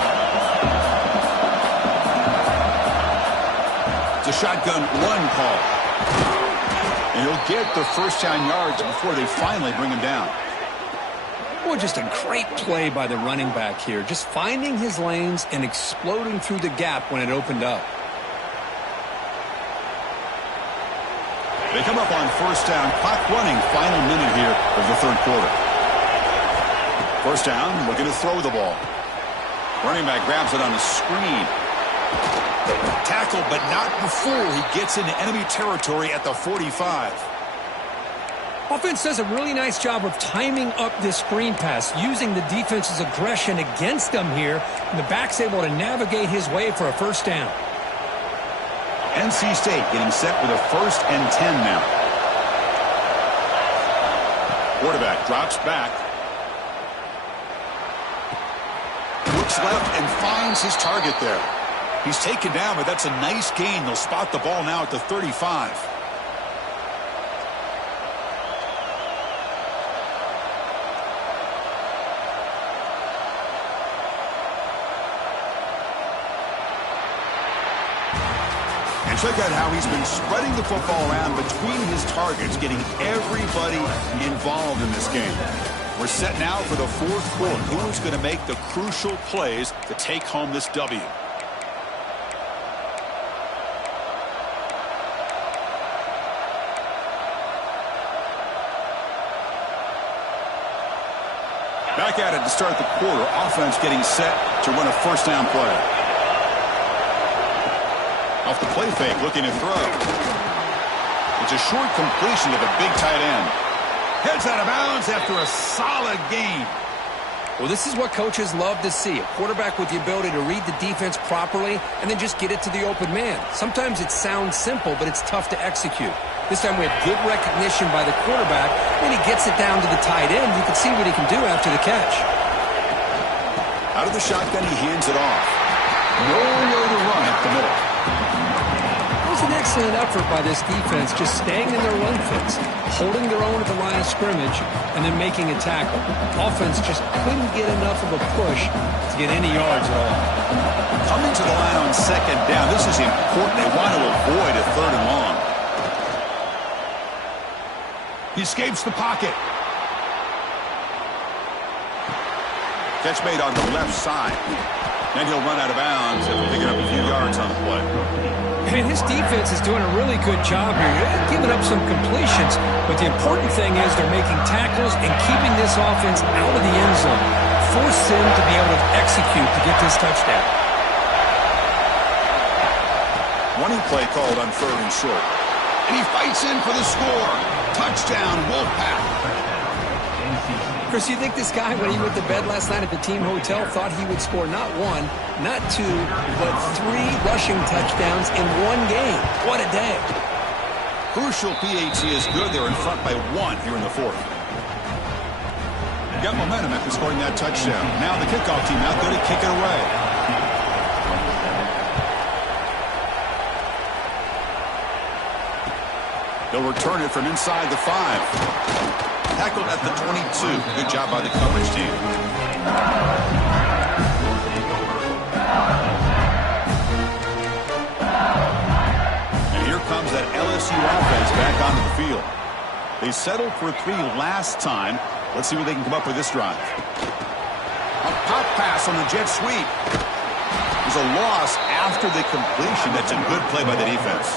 It's a shotgun run call. And he'll get the first down yards before they finally bring him down. Boy, just a great play by the running back here. Just finding his lanes and exploding through the gap when it opened up. They come up on first down, clock running, final minute here of the third quarter. First down, looking to throw the ball. Running back grabs it on the screen. Tackle, but not before he gets into enemy territory at the 45. Offense does a really nice job of timing up this screen pass, using the defense's aggression against them here, and the back's able to navigate his way for a first down. NC State getting set with a 1st and 10 now. Quarterback drops back. Looks left and finds his target there. He's taken down, but that's a nice gain. They'll spot the ball now at the 35. And check out how he's been spreading the football around between his targets, getting everybody involved in this game. We're set now for the fourth quarter. Who is going to make the crucial plays to take home this W? Back at it to start the quarter. Offense getting set to run a first down play. Off the play fake, looking to throw. It's a short completion to the big tight end. Heads out of bounds after a solid gain. Well, this is what coaches love to see. A quarterback with the ability to read the defense properly and then just get it to the open man. Sometimes it sounds simple, but it's tough to execute. This time we have good recognition by the quarterback, and he gets it down to the tight end. You can see what he can do after the catch. Out of the shotgun, he hands it off. Nowhere to run up the middle. It was an excellent effort by this defense, just staying in their run fits, holding their own at the line of scrimmage, and then making a tackle. Offense just couldn't get enough of a push to get any yards at all. Coming to the line on second down, this is important. They want to avoid a 3rd and long. He escapes the pocket. Catch made on the left side. Then he'll run out of bounds after picking up a few yards on the play. And his defense is doing a really good job here. They're giving up some completions, but the important thing is they're making tackles and keeping this offense out of the end zone. Force him to be able to execute to get this touchdown. Running play called on 3rd and short. And he fights in for the score. Touchdown, Wolfpack. Chris, you think this guy, when he went to bed last night at the team hotel, thought he would score not 1, not 2, but 3 rushing touchdowns in one game? What a day. Crucial PAT is good. They're in front by 1 here in the 4th. Got momentum after scoring that touchdown. Now the kickoff team out there to kick it away. They'll return it from inside the 5. Tackled at the 22. Good job by the coverage team. And here comes that LSU offense back onto the field. They settled for 3 last time. Let's see what they can come up with this drive. A pop pass on the jet sweep. There's a loss after the completion. That's a good play by the defense.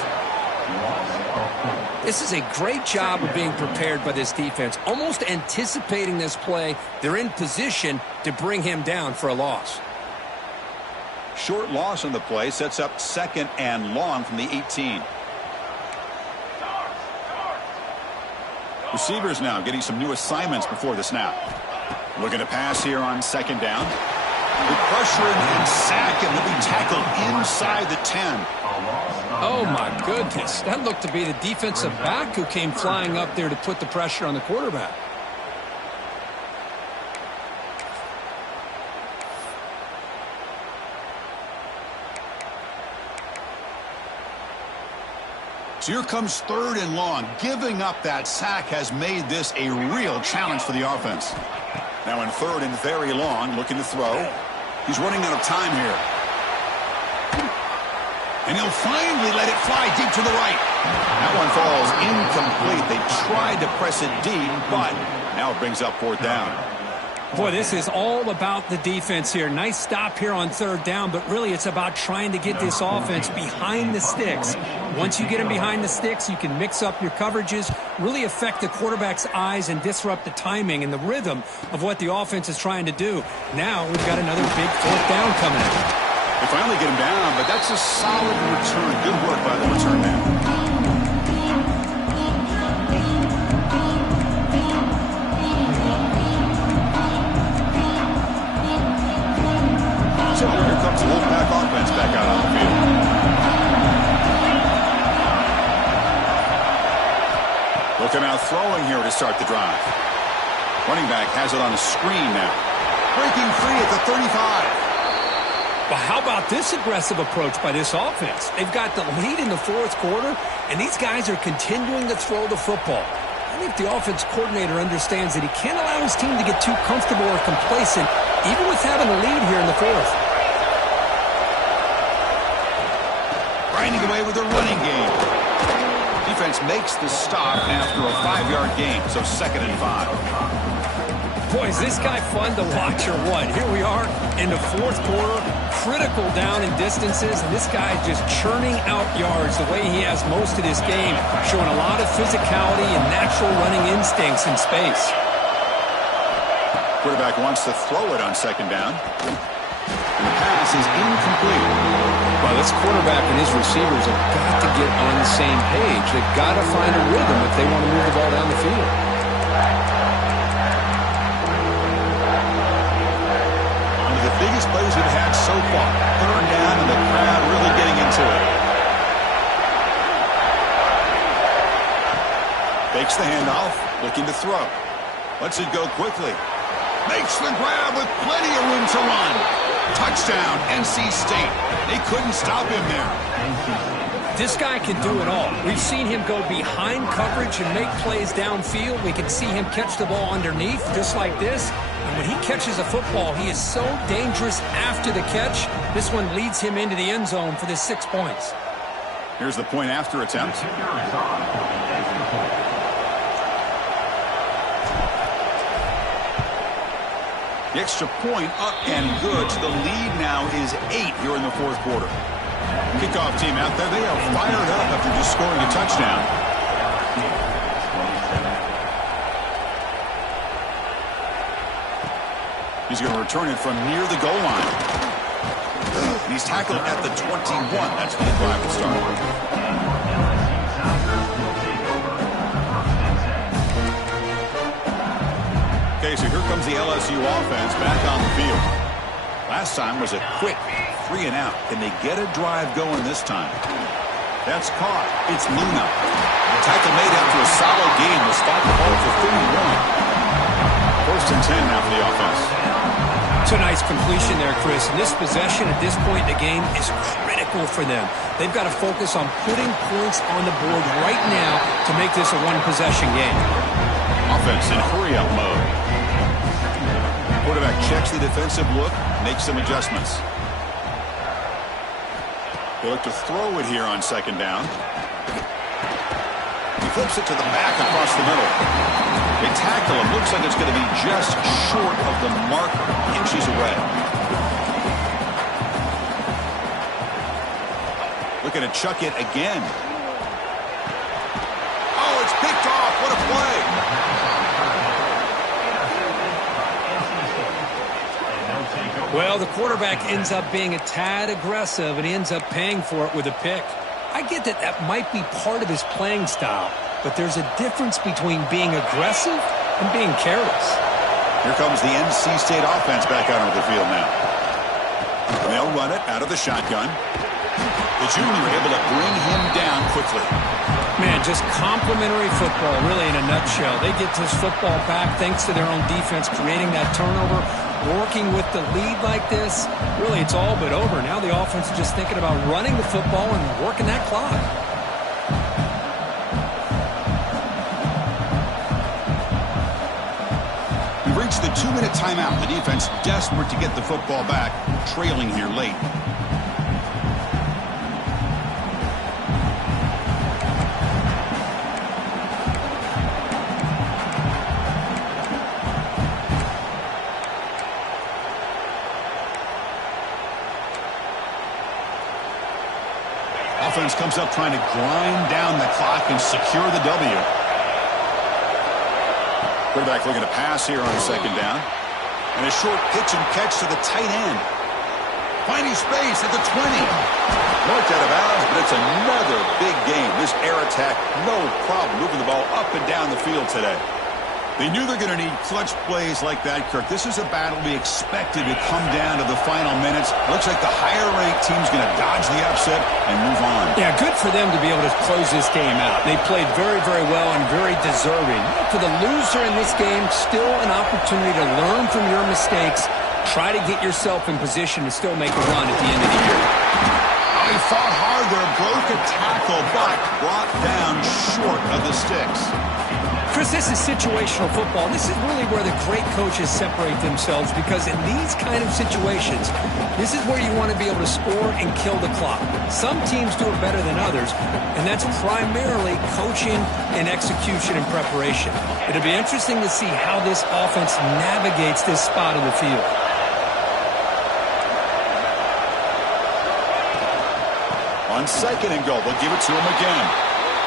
This is a great job of being prepared by this defense, almost anticipating this play. They're in position to bring him down for a loss. Short loss on the play sets up 2nd and long from the 18. Receivers now getting some new assignments before the snap. Looking to pass here on 2nd down. The pressure and sack, and they'll be tackled inside the 10. Oh, my goodness. That looked to be the defensive back who came flying up there to put the pressure on the quarterback. So here comes 3rd and long. Giving up that sack has made this a real challenge for the offense. Now in 3rd and very long, looking to throw. He's running out of time here. And he'll finally let it fly deep to the right. That one falls incomplete. They tried to press it deep, but now it brings up 4th down. Boy, this is all about the defense here. Nice stop here on third down, but really it's about trying to get this offense behind the sticks. Once you get them behind the sticks, you can mix up your coverages, really affect the quarterback's eyes and disrupt the timing and the rhythm of what the offense is trying to do. Now we've got another big fourth down coming up. They finally get him down, but that's a solid return. Good work by the return man. So here comes the Wolfpack offense back out on the field. Looking out throwing here to start the drive. Running back has it on a screen now. Breaking free at the 35. Well, how about this aggressive approach by this offense? They've got the lead in the fourth quarter, and these guys are continuing to throw the football. I think the offense coordinator understands that he can't allow his team to get too comfortable or complacent, even with having a lead here in the fourth. Grinding away with a running game. Defense makes the stop after a 5-yard gain, so 2nd and 5. Boy, is this guy fun to watch or what? Here we are in the fourth quarter, critical down in distances, and this guy just churning out yards the way he has most of this game, showing a lot of physicality and natural running instincts in space. Quarterback wants to throw it on 2nd down. And the pass is incomplete. Well, this quarterback and his receivers have got to get on the same page. They've got to find a rhythm if they want to move the ball down the field. Biggest plays we've had so far. 3rd down and the crowd really getting into it. Fakes the handoff, looking to throw. Lets it go quickly. Makes the grab with plenty of room to run. Touchdown, NC State. They couldn't stop him there. This guy can do it all. We've seen him go behind coverage and make plays downfield. We can see him catch the ball underneath, just like this. And when he catches a football, he is so dangerous after the catch. This one leads him into the end zone for the 6 points. Here's the point after attempt. The extra point up and good. So the lead now is 8 here in the fourth quarter. Kickoff team out there. They are fired up after just scoring a touchdown. He's going to return it from near the goal line. He's tackled at the 21. That's where the drive will start. Okay, so here comes the LSU offense back on the field. Last time was a quick 3 and out. Can they get a drive going this time? That's caught. It's Luna. Tackle made after a solid game. Will spot the ball for 31. 1st and 10 now for the offense. It's a nice completion there, Chris. And this possession at this point in the game is critical for them. They've got to focus on putting points on the board right now to make this a one-possession game. Offense in hurry-up mode. Quarterback checks the defensive look, makes some adjustments. They look to throw it here on 2nd down. He flips it to the back across the middle. They tackle him. Looks like it's going to be just short of the marker, inches away. Looking to chuck it again. Oh, it's picked off. What a play. Well, the quarterback ends up being a tad aggressive, and he ends up paying for it with a pick. I get that that might be part of his playing style, but there's a difference between being aggressive and being careless. Here comes the NC State offense back out onto the field now. And they'll run it out of the shotgun. The junior able to bring him down quickly. Man, just complimentary football, really, in a nutshell. They get this football back thanks to their own defense, creating that turnover, working with the lead like this. Really, it's all but over. Now the offense is just thinking about running the football and working that clock. We've reached the 2-minute timeout. The defense desperate to get the football back, trailing here late. comes up trying to grind down the clock and secure the W. Quarterback looking to pass here on second down. And a short pitch and catch to the tight end. Finding space at the 20. Marked out of bounds, but it's another big game. This air attack, no problem moving the ball up and down the field today. They knew they're going to need clutch plays like that, Kirk. This is a battle we expected to come down to the final minutes. Looks like the higher-ranked team's going to dodge the upset and move on. Yeah, good for them to be able to close this game out. They played very, very well and very deserving. For the loser in this game, still an opportunity to learn from your mistakes. Try to get yourself in position to still make a run at the end of the year. Oh, he fought hard there, broke a tackle, but brought down short of the sticks. Chris, this is situational football. This is really where the great coaches separate themselves, because in these kind of situations, this is where you want to be able to score and kill the clock. Some teams do it better than others, and that's primarily coaching and execution and preparation. It'll be interesting to see how this offense navigates this spot of the field. On second and goal, they'll give it to him again.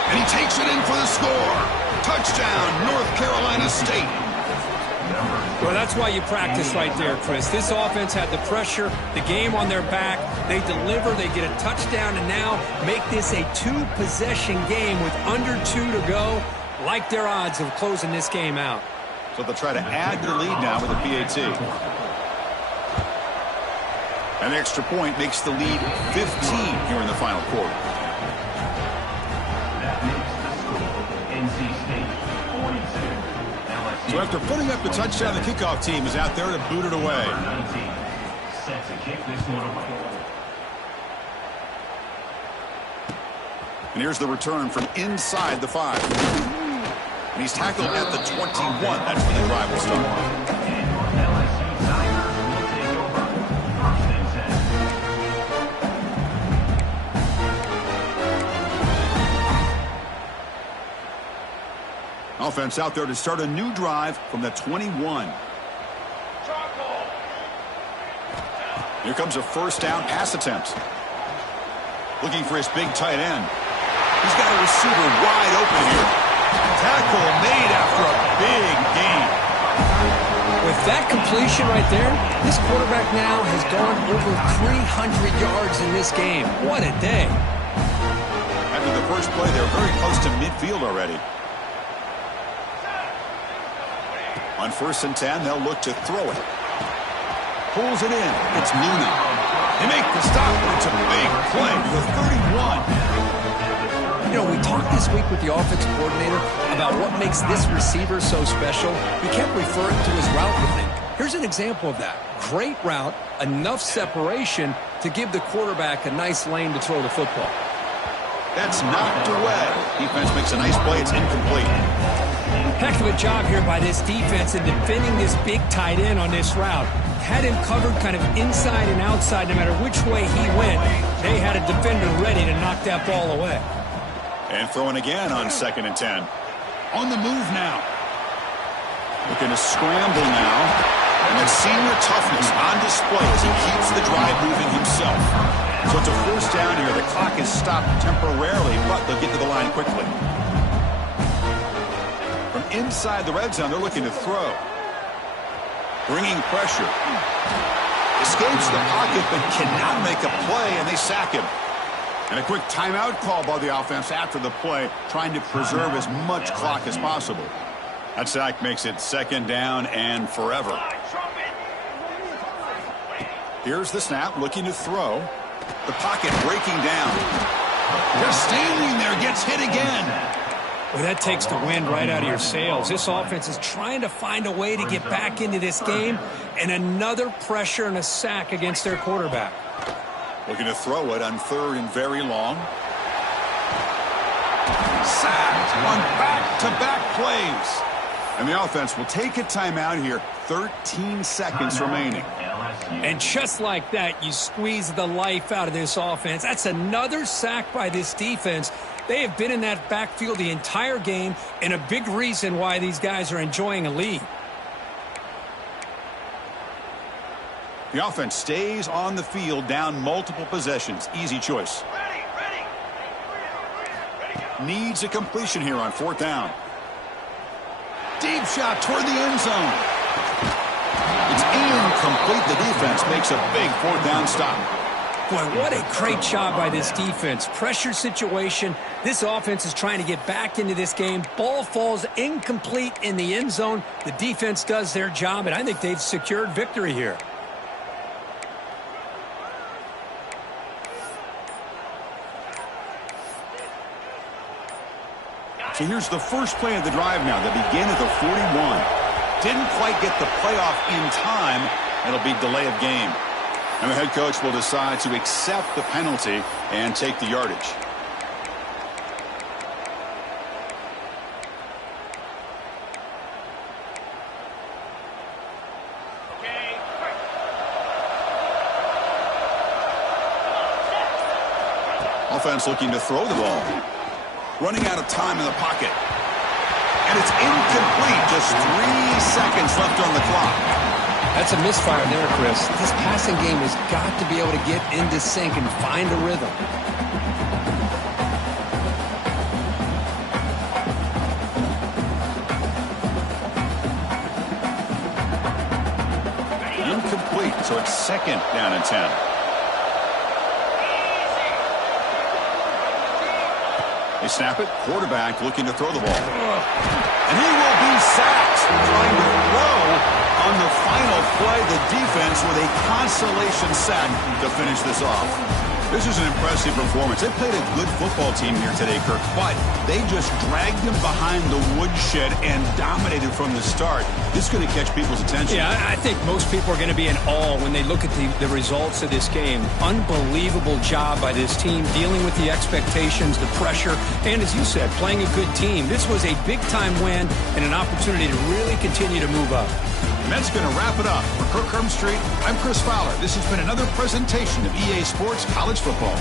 And he takes it in for the score. Touchdown, North Carolina State. Well, that's why you practice right there, Chris. This offense had the pressure, the game on their back. They deliver, they get a touchdown, and now make this a two-possession game with under 2 to go. Like their odds of closing this game out. So they'll try to add to the lead now with a PAT. An extra point makes the lead 15 here in the final quarter. So after putting up the touchdown, the kickoff team is out there to boot it away. Set to kick this one away. And here's the return from inside the 5. And he's tackled at the 21. That's when the drive will start. And LSU Tigers will take over. First and 10. Offense out there to start a new drive from the 21. Here comes a first down pass attempt. Looking for his big tight end. He's got a receiver wide open here. Tackle made after a big gain. With that completion right there, this quarterback now has gone over 300 yards in this game. What a day. After the first play, they're very close to midfield already. On first and 10, they'll look to throw it. Pulls it in. It's Mooney. They make the stop, but it's a big play to the 31. You know, we talked this week with the offensive coordinator about what makes this receiver so special. He kept referring to his route running. Here's an example of that. Great route, enough separation to give the quarterback a nice lane to throw the football. That's knocked away. Defense makes a nice play. It's incomplete. Heck of a job here by this defense in defending this big tight end on this route. Had him covered kind of inside and outside no matter which way he went. They had a defender ready to knock that ball away. And throwing again on second and 10. On the move now. Looking to scramble now. And that senior toughness on display as he keeps the drive moving himself. So it's a first down here. The clock is stopped temporarily, but they'll get to the line quickly. From inside the red zone, they're looking to throw. Bringing pressure. Escapes the pocket, but cannot make a play, and they sack him. And a quick timeout call by the offense after the play, trying to preserve as much clock as possible. That sack makes it second down and forever. Here's the snap, looking to throw. The pocket breaking down. Just standing there, gets hit again. Well, that takes the wind right out of your sails. This offense is trying to find a way to get back into this game, and another pressure and a sack against their quarterback. Looking to throw it on third and very long. Sacked on back-to-back plays. And the offense will take a timeout here. 13 seconds remaining. And just like that, you squeeze the life out of this offense. That's another sack by this defense. They have been in that backfield the entire game, and a big reason why these guys are enjoying a lead. The offense stays on the field, down multiple possessions. Easy choice. needs a completion here on 4th down. Deep shot toward the end zone. It's incomplete. The defense makes a big 4th down stop. Boy, what a great job by this defense. Pressure situation. This offense is trying to get back into this game. Ball falls incomplete in the end zone. The defense does their job, and I think they've secured victory here. So here's the first play of the drive now. They begin at the 41. Didn't quite get the playoff in time. It'll be delay of game. And the head coach will decide to accept the penalty and take the yardage. Offense looking to throw the ball. Running out of time in the pocket. And it's incomplete. Just 3 seconds left on the clock. That's a misfire there, Chris. This passing game has got to be able to get into sync and find a rhythm. Incomplete, so it's 2nd down and 10. They snap it. Quarterback looking to throw the ball. And he will be sacked trying to throw on the final play. The defense with a consolation sack to finish this off. This is an impressive performance. They played a good football team here today, Kirk, but they just dragged them behind the woodshed and dominated from the start. This is going to catch people's attention. Yeah, I think most people are going to be in awe when they look at the results of this game. Unbelievable job by this team dealing with the expectations, the pressure, and as you said, playing a good team. This was a big-time win and an opportunity to really continue to move up. And that's going to wrap it up. For Kirk Herbstreit, I'm Chris Fowler. This has been another presentation of EA Sports College Football.